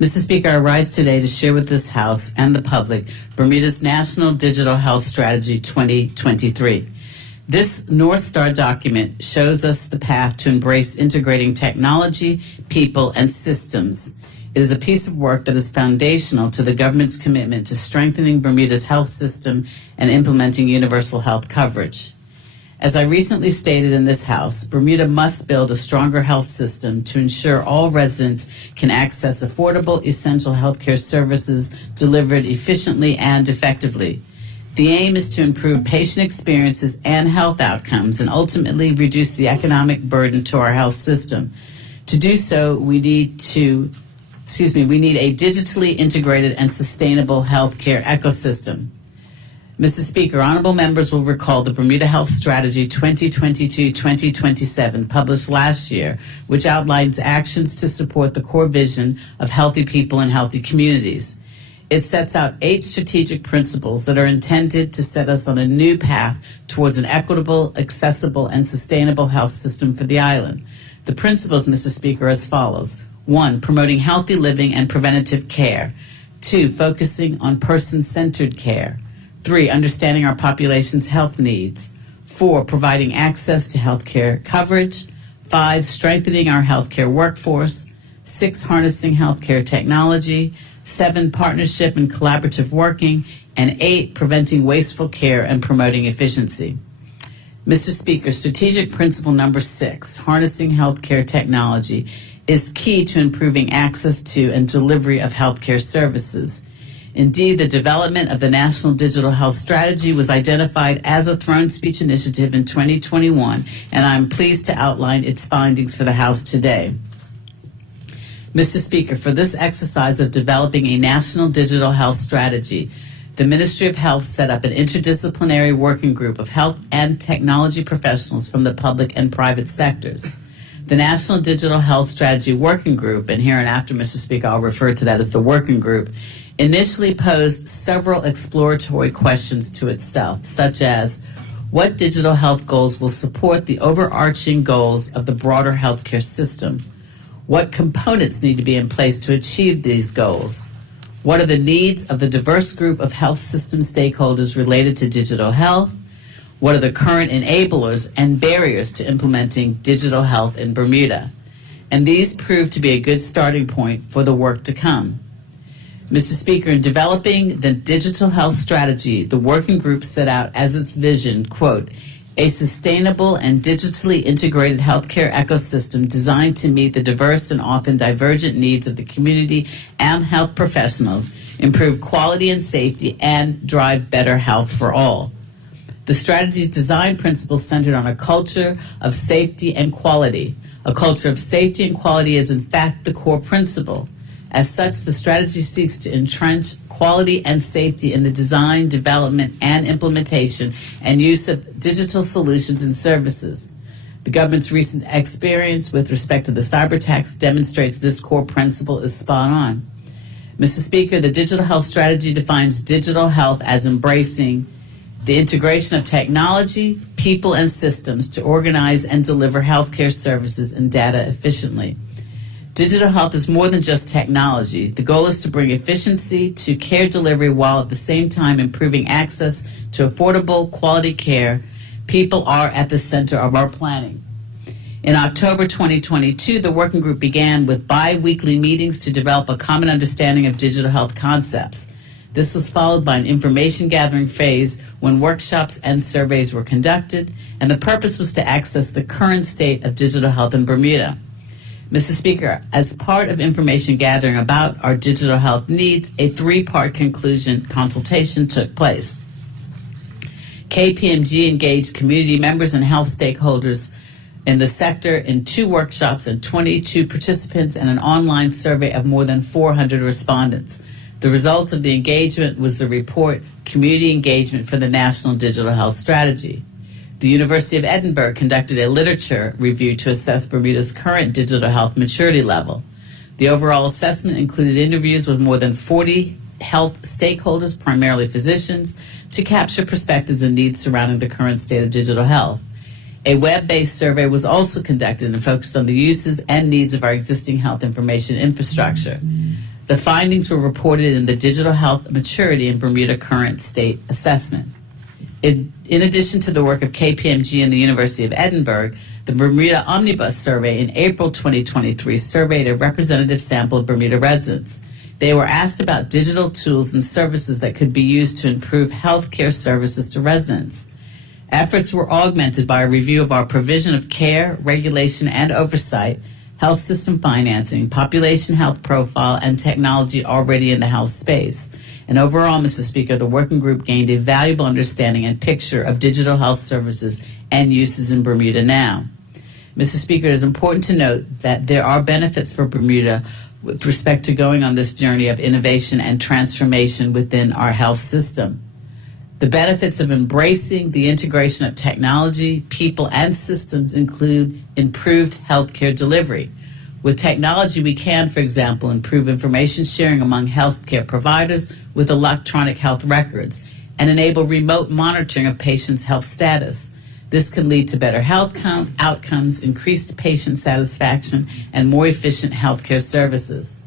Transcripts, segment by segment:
Mr. Speaker, I rise today to share with this House and the public Bermuda's National Digital Health Strategy 2023. This North Star document shows us the path to embrace integrating technology, people, and systems. It is a piece of work that is foundational to the government's commitment to strengthening Bermuda's health system and implementing universal health coverage. As I recently stated in this House, Bermuda must build a stronger health system to ensure all residents can access affordable, essential health care services delivered efficiently and effectively. The aim is to improve patient experiences and health outcomes and ultimately reduce the economic burden to our health system. To do so, we need a digitally integrated and sustainable healthcare ecosystem. Mr. Speaker, honorable members will recall the Bermuda Health Strategy 2022-2027 published last year, which outlines actions to support the core vision of healthy people and healthy communities. It sets out 8 strategic principles that are intended to set us on a new path towards an equitable, accessible, and sustainable health system for the island. The principles, Mr. Speaker, are as follows. 1, promoting healthy living and preventative care. 2, focusing on person-centered care. 3, understanding our population's health needs. 4, providing access to health care coverage. 5, strengthening our healthcare workforce. 6, harnessing healthcare technology. 7, partnership and collaborative working. And 8, preventing wasteful care and promoting efficiency. Mr. Speaker, strategic principle number 6, harnessing healthcare technology, is key to improving access to and delivery of healthcare services. Indeed, the development of the National Digital Health Strategy was identified as a throne speech initiative in 2021, and I'm pleased to outline its findings for the House today. Mr. Speaker, for this exercise of developing a National Digital Health Strategy, the Ministry of Health set up an interdisciplinary working group of health and technology professionals from the public and private sectors. The National Digital Health Strategy Working Group, and hereinafter, Mr. Speaker, I'll refer to that as the working group, initially posed several exploratory questions to itself, such as what digital health goals will support the overarching goals of the broader healthcare system? What components need to be in place to achieve these goals? What are the needs of the diverse group of health system stakeholders related to digital health? What are the current enablers and barriers to implementing digital health in Bermuda? And these proved to be a good starting point for the work to come. Mr. Speaker, in developing the digital health strategy, the working group set out as its vision, quote, a sustainable and digitally integrated healthcare ecosystem designed to meet the diverse and often divergent needs of the community and health professionals, improve quality and safety, and drive better health for all. The strategy's design principles centered on a culture of safety and quality. A culture of safety and quality is, in fact, the core principle. As such, the strategy seeks to entrench quality and safety in the design, development, and implementation and use of digital solutions and services. The government's recent experience with respect to the cyber attacks demonstrates this core principle is spot on. Mr. Speaker, the digital health strategy defines digital health as embracing the integration of technology, people, and systems to organize and deliver healthcare services and data efficiently. Digital health is more than just technology. The goal is to bring efficiency to care delivery while at the same time improving access to affordable, quality care. People are at the center of our planning. In October 2022, the working group began with bi-weekly meetings to develop a common understanding of digital health concepts. This was followed by an information gathering phase when workshops and surveys were conducted, and the purpose was to access the current state of digital health in Bermuda. Mr. Speaker, as part of information gathering about our digital health needs, a 3-part consultation took place. KPMG engaged community members and health stakeholders in the sector in 2 workshops and 22 participants and an online survey of more than 400 respondents. The result of the engagement was the report, Community Engagement for the National Digital Health Strategy. The University of Edinburgh conducted a literature review to assess Bermuda's current digital health maturity level. The overall assessment included interviews with more than 40 health stakeholders, primarily physicians, to capture perspectives and needs surrounding the current state of digital health. A web-based survey was also conducted and focused on the uses and needs of our existing health information infrastructure. The findings were reported in the Digital Health Maturity in Bermuda Current State Assessment. In addition to the work of KPMG and the University of Edinburgh, the Bermuda Omnibus Survey in April 2023 surveyed a representative sample of Bermuda residents. They were asked about digital tools and services that could be used to improve healthcare services to residents. Efforts were augmented by a review of our provision of care, regulation, and oversight, health system financing, population health profile, and technology already in the health space. And overall, Mr. Speaker, the working group gained a valuable understanding and picture of digital health services and uses in Bermuda now. Mr. Speaker, it is important to note that there are benefits for Bermuda with respect to going on this journey of innovation and transformation within our health system. The benefits of embracing the integration of technology, people, and systems include improved healthcare delivery. With technology, we can, for example, improve information sharing among healthcare providers with electronic health records and enable remote monitoring of patients' health status. This can lead to better health outcomes, increased patient satisfaction, and more efficient healthcare services.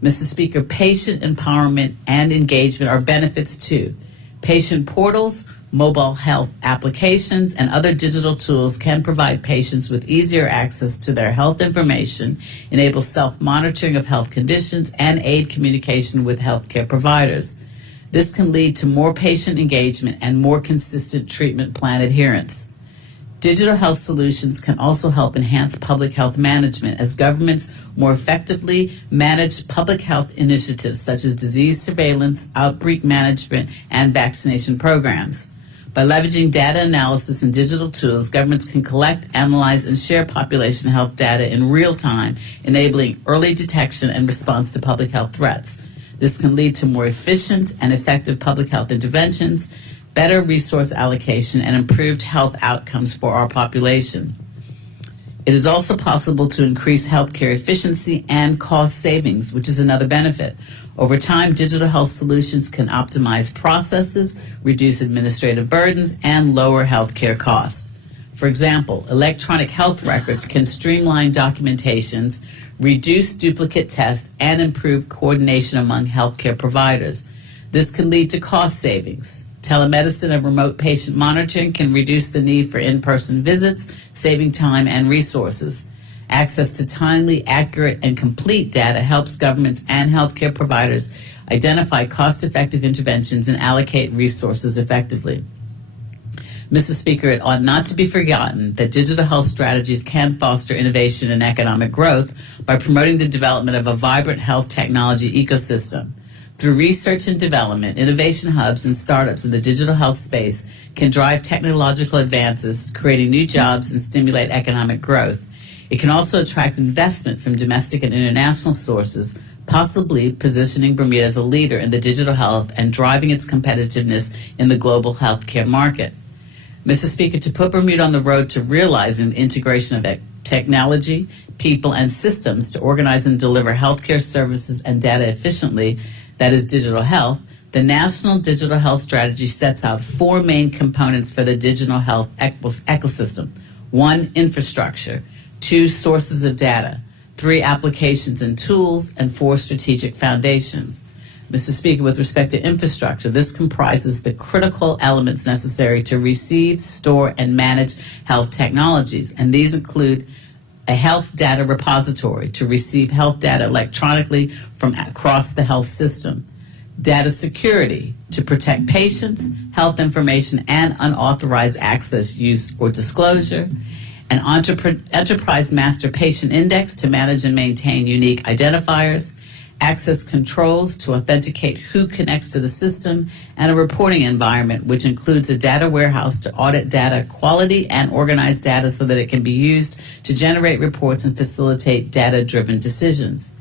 Mr. Speaker, patient empowerment and engagement are benefits too. Patient portals, mobile health applications, and other digital tools can provide patients with easier access to their health information, enable self-monitoring of health conditions, and aid communication with healthcare providers. This can lead to more patient engagement and more consistent treatment plan adherence. Digital health solutions can also help enhance public health management as governments more effectively manage public health initiatives such as disease surveillance, outbreak management, and vaccination programs. By leveraging data analysis and digital tools, governments can collect, analyze, and share population health data in real time, enabling early detection and response to public health threats. This can lead to more efficient and effective public health interventions, better resource allocation, and improved health outcomes for our population. It is also possible to increase healthcare efficiency and cost savings, which is another benefit. Over time, digital health solutions can optimize processes, reduce administrative burdens, and lower healthcare costs. For example, electronic health records can streamline documentations, reduce duplicate tests, and improve coordination among healthcare providers. This can lead to cost savings. Telemedicine and remote patient monitoring can reduce the need for in-person visits, saving time and resources. Access to timely, accurate, and complete data helps governments and healthcare providers identify cost-effective interventions and allocate resources effectively. Mr. Speaker, it ought not to be forgotten that digital health strategies can foster innovation and economic growth by promoting the development of a vibrant health technology ecosystem. Through research and development, innovation hubs and startups in the digital health space can drive technological advances, creating new jobs and stimulate economic growth. It can also attract investment from domestic and international sources, possibly positioning Bermuda as a leader in the digital health and driving its competitiveness in the global healthcare market. Mr. Speaker, to put Bermuda on the road to realizing the integration of technology, people, and systems to organize and deliver healthcare services and data efficiently, that is digital health, the National Digital Health Strategy sets out four main components for the digital health ecosystem. 1, infrastructure. 2, sources of data. 3, applications and tools. And 4, strategic foundations. Mr. Speaker, with respect to infrastructure, this comprises the critical elements necessary to receive, store, and manage health technologies. And these include a health data repository to receive health data electronically from across the health system, data security to protect patients, health information, and unauthorized access, use, or disclosure, an enterprise master patient index to manage and maintain unique identifiers, access controls to authenticate who connects to the system, and a reporting environment which includes a data warehouse to audit data quality and organize data so that it can be used to generate reports and facilitate data-driven decisions.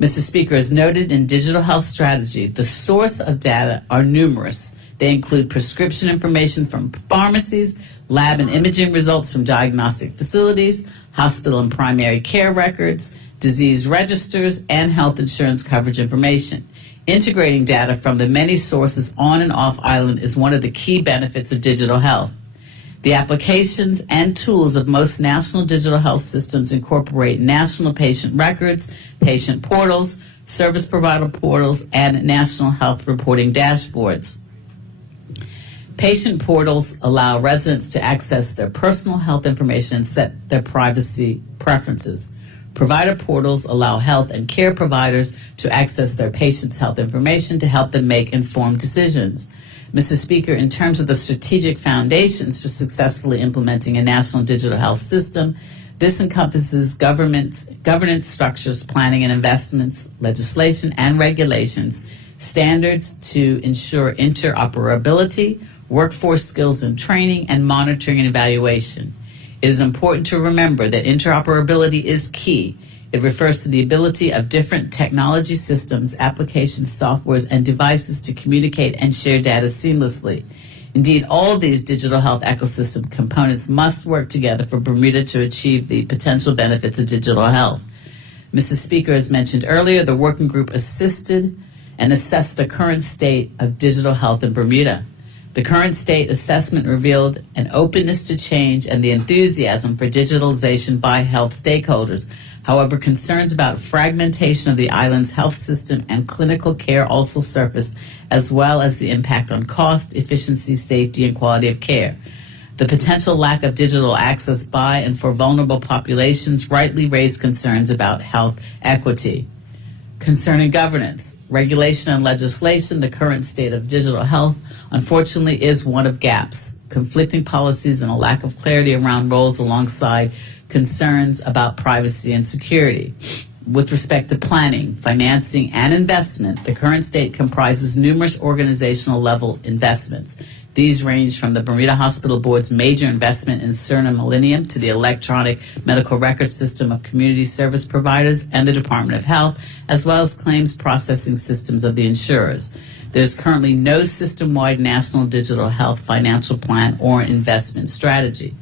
Mr. Speaker, as noted in Digital Health Strategy, the source of data are numerous. They include prescription information from pharmacies, lab and imaging results from diagnostic facilities, hospital and primary care records, disease registers, and health insurance coverage information. Integrating data from the many sources on and off island is one of the key benefits of digital health. The applications and tools of most national digital health systems incorporate national patient records, patient portals, service provider portals, and national health reporting dashboards. Patient portals allow residents to access their personal health information and set their privacy preferences. Provider portals allow health and care providers to access their patients' health information to help them make informed decisions. Mr. Speaker, in terms of the strategic foundations for successfully implementing a national digital health system, this encompasses governance structures, planning and investments, legislation and regulations, standards to ensure interoperability, workforce skills and training, and monitoring and evaluation. It is important to remember that interoperability is key. It refers to the ability of different technology systems, applications, softwares, and devices to communicate and share data seamlessly. Indeed, all these digital health ecosystem components must work together for Bermuda to achieve the potential benefits of digital health. Mr. Speaker, as mentioned earlier, the working group assisted and assessed the current state of digital health in Bermuda. The current state assessment revealed an openness to change and the enthusiasm for digitalization by health stakeholders. However, concerns about fragmentation of the island's health system and clinical care also surfaced, as well as the impact on cost, efficiency, safety, and quality of care. The potential lack of digital access by and for vulnerable populations rightly raised concerns about health equity. Concerning governance, regulation, and legislation, the current state of digital health, unfortunately, is one of gaps, conflicting policies, and a lack of clarity around roles alongside concerns about privacy and security. With respect to planning, financing, and investment, the current state comprises numerous organizational level investments. These range from the Bermuda Hospital Board's major investment in Cerna Millennium to the electronic medical record system of community service providers and the Department of Health, as well as claims processing systems of the insurers. There's currently no system-wide national digital health financial plan or investment strategy.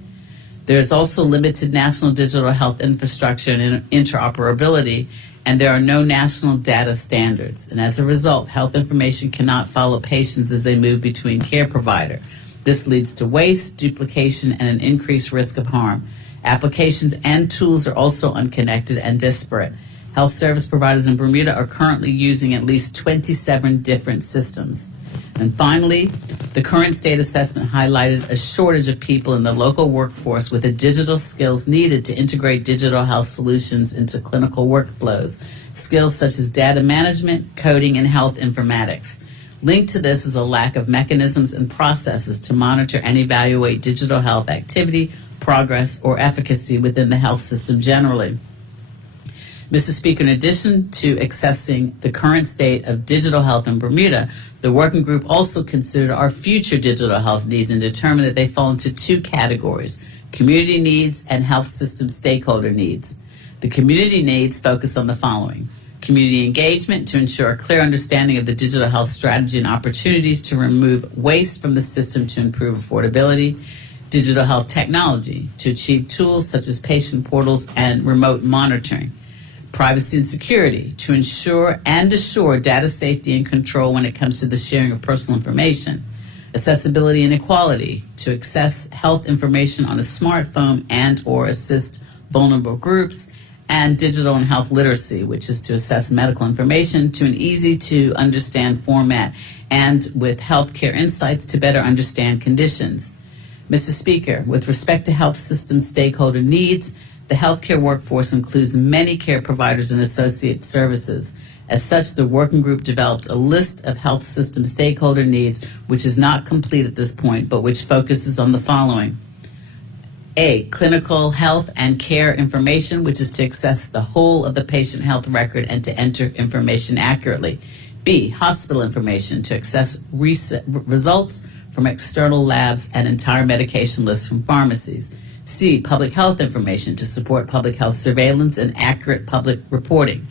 There is also limited national digital health infrastructure and interoperability, and there are no national data standards. And as a result, health information cannot follow patients as they move between care provider. This leads to waste, duplication, and an increased risk of harm. Applications and tools are also unconnected and disparate. Health service providers in Bermuda are currently using at least 27 different systems. And finally, the current state assessment highlighted a shortage of people in the local workforce with the digital skills needed to integrate digital health solutions into clinical workflows, skills such as data management, coding, and health informatics. Linked to this is a lack of mechanisms and processes to monitor and evaluate digital health activity, progress, or efficacy within the health system generally. Mr. Speaker, in addition to assessing the current state of digital health in Bermuda, the working group also considered our future digital health needs and determined that they fall into two categories: community needs and health system stakeholder needs. The community needs focus on the following: community engagement to ensure a clear understanding of the digital health strategy and opportunities to remove waste from the system to improve affordability; digital health technology to achieve tools such as patient portals and remote monitoring; privacy and security to ensure and assure data safety and control when it comes to the sharing of personal information; accessibility and equality to access health information on a smartphone and or assist vulnerable groups; and digital and health literacy, which is to assess medical information to an easy to understand format and with healthcare insights to better understand conditions. Mr. Speaker, with respect to health system stakeholder needs, the healthcare workforce includes many care providers and associate services. As such, the working group developed a list of health system stakeholder needs, which is not complete at this point, but which focuses on the following. A, clinical health and care information, which is to access the whole of the patient health record and to enter information accurately. B, hospital information to access results from external labs and entire medication lists from pharmacies. C, public health information to support public health surveillance and accurate public reporting.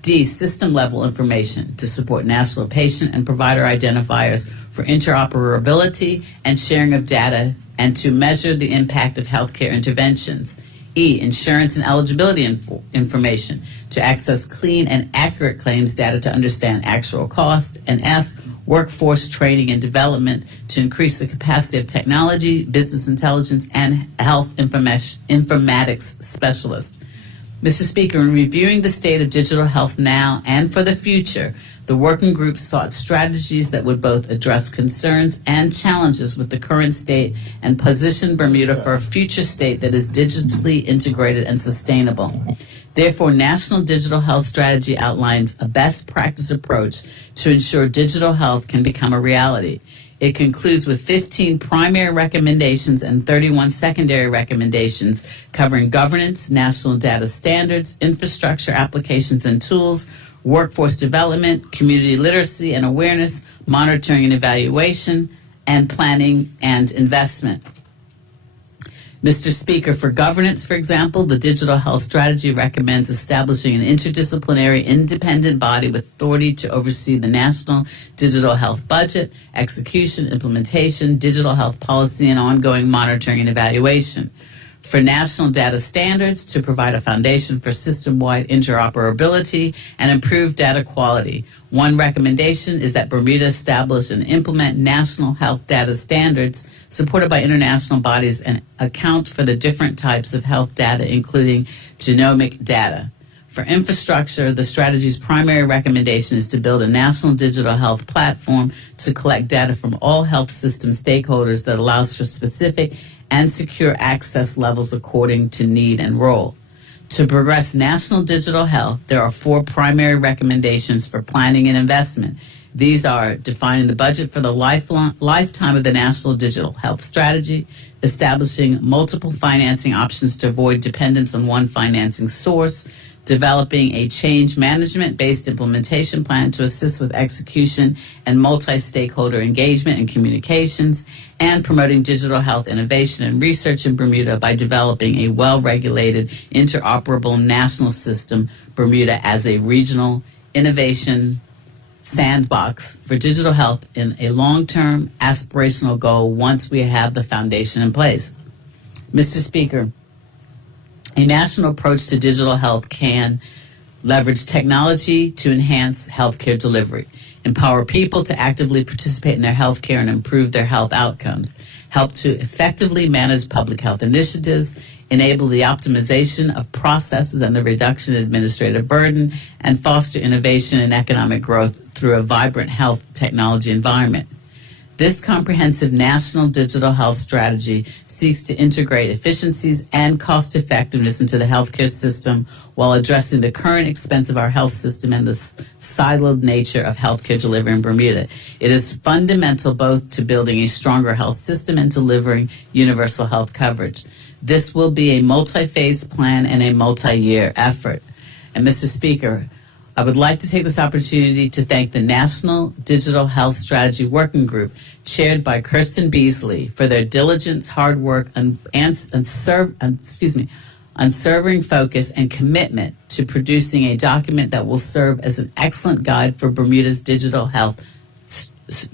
D, system-level information to support national patient and provider identifiers for interoperability and sharing of data and to measure the impact of healthcare interventions. E, insurance and eligibility information to access clean and accurate claims data to understand actual cost. And F, workforce training and development to increase the capacity of technology, business intelligence, and health informatics specialists. Mr. Speaker, in reviewing the state of digital health now and for the future, the working group sought strategies that would both address concerns and challenges with the current state and position Bermuda for a future state that is digitally integrated and sustainable. Therefore, National Digital Health Strategy outlines a best practice approach to ensure digital health can become a reality. It concludes with 15 primary recommendations and 31 secondary recommendations covering governance, national data standards, infrastructure, applications and tools, workforce development, community literacy and awareness, monitoring and evaluation, and planning and investment. Mr. Speaker, for governance, for example, the Digital Health Strategy recommends establishing an interdisciplinary independent body with authority to oversee the national digital health budget, execution, implementation, digital health policy, and ongoing monitoring and evaluation. For national data standards, to provide a foundation for system-wide interoperability and improved data quality. One recommendation is that Bermuda establish and implement national health data standards supported by international bodies and account for the different types of health data, including genomic data. For infrastructure, the strategy's primary recommendation is to build a national digital health platform to collect data from all health system stakeholders that allows for specific and secure access levels according to need and role. To progress national digital health, there are 4 primary recommendations for planning and investment. These are defining the budget for the lifetime of the National Digital Health Strategy, establishing multiple financing options to avoid dependence on one financing source, developing a change management-based implementation plan to assist with execution and multi-stakeholder engagement and communications, and promoting digital health innovation and research in Bermuda by developing a well-regulated, interoperable national system, Bermuda as a regional innovation sandbox for digital health in a long-term aspirational goal once we have the foundation in place. Mr. Speaker, a national approach to digital health can leverage technology to enhance healthcare delivery, empower people to actively participate in their healthcare and improve their health outcomes, help to effectively manage public health initiatives, enable the optimization of processes and the reduction in administrative burden, and foster innovation and economic growth through a vibrant health technology environment. This comprehensive national digital health strategy seeks to integrate efficiencies and cost effectiveness into the healthcare system while addressing the current expense of our health system and the siloed nature of healthcare delivery in Bermuda. It is fundamental both to building a stronger health system and delivering universal health coverage. This will be a multi-phase plan and a multi-year effort. And Mr. Speaker, I would like to take this opportunity to thank the National Digital Health Strategy Working Group, chaired by Kirsten Beasley, for their diligence, hard work, unswerving focus, and commitment to producing a document that will serve as an excellent guide for Bermuda's digital health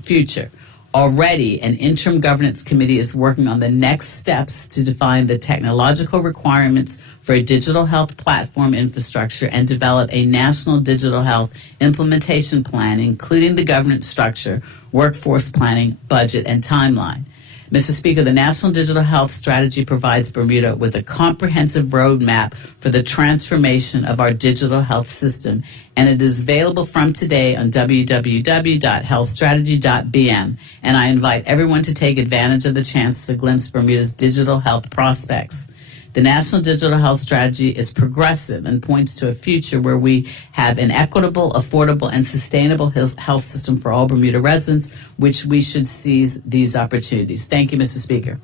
future. Already, an interim governance committee is working on the next steps to define the technological requirements for a digital health platform infrastructure and develop a national digital health implementation plan, including the governance structure, workforce planning, budget, and timeline. Mr. Speaker, the National Digital Health Strategy provides Bermuda with a comprehensive roadmap for the transformation of our digital health system, and it is available from today on www.healthstrategy.bm, and I invite everyone to take advantage of the chance to glimpse Bermuda's digital health prospects. The National Digital Health Strategy is progressive and points to a future where we have an equitable, affordable, and sustainable health system for all Bermuda residents, which we should seize these opportunities. Thank you, Mr. Speaker.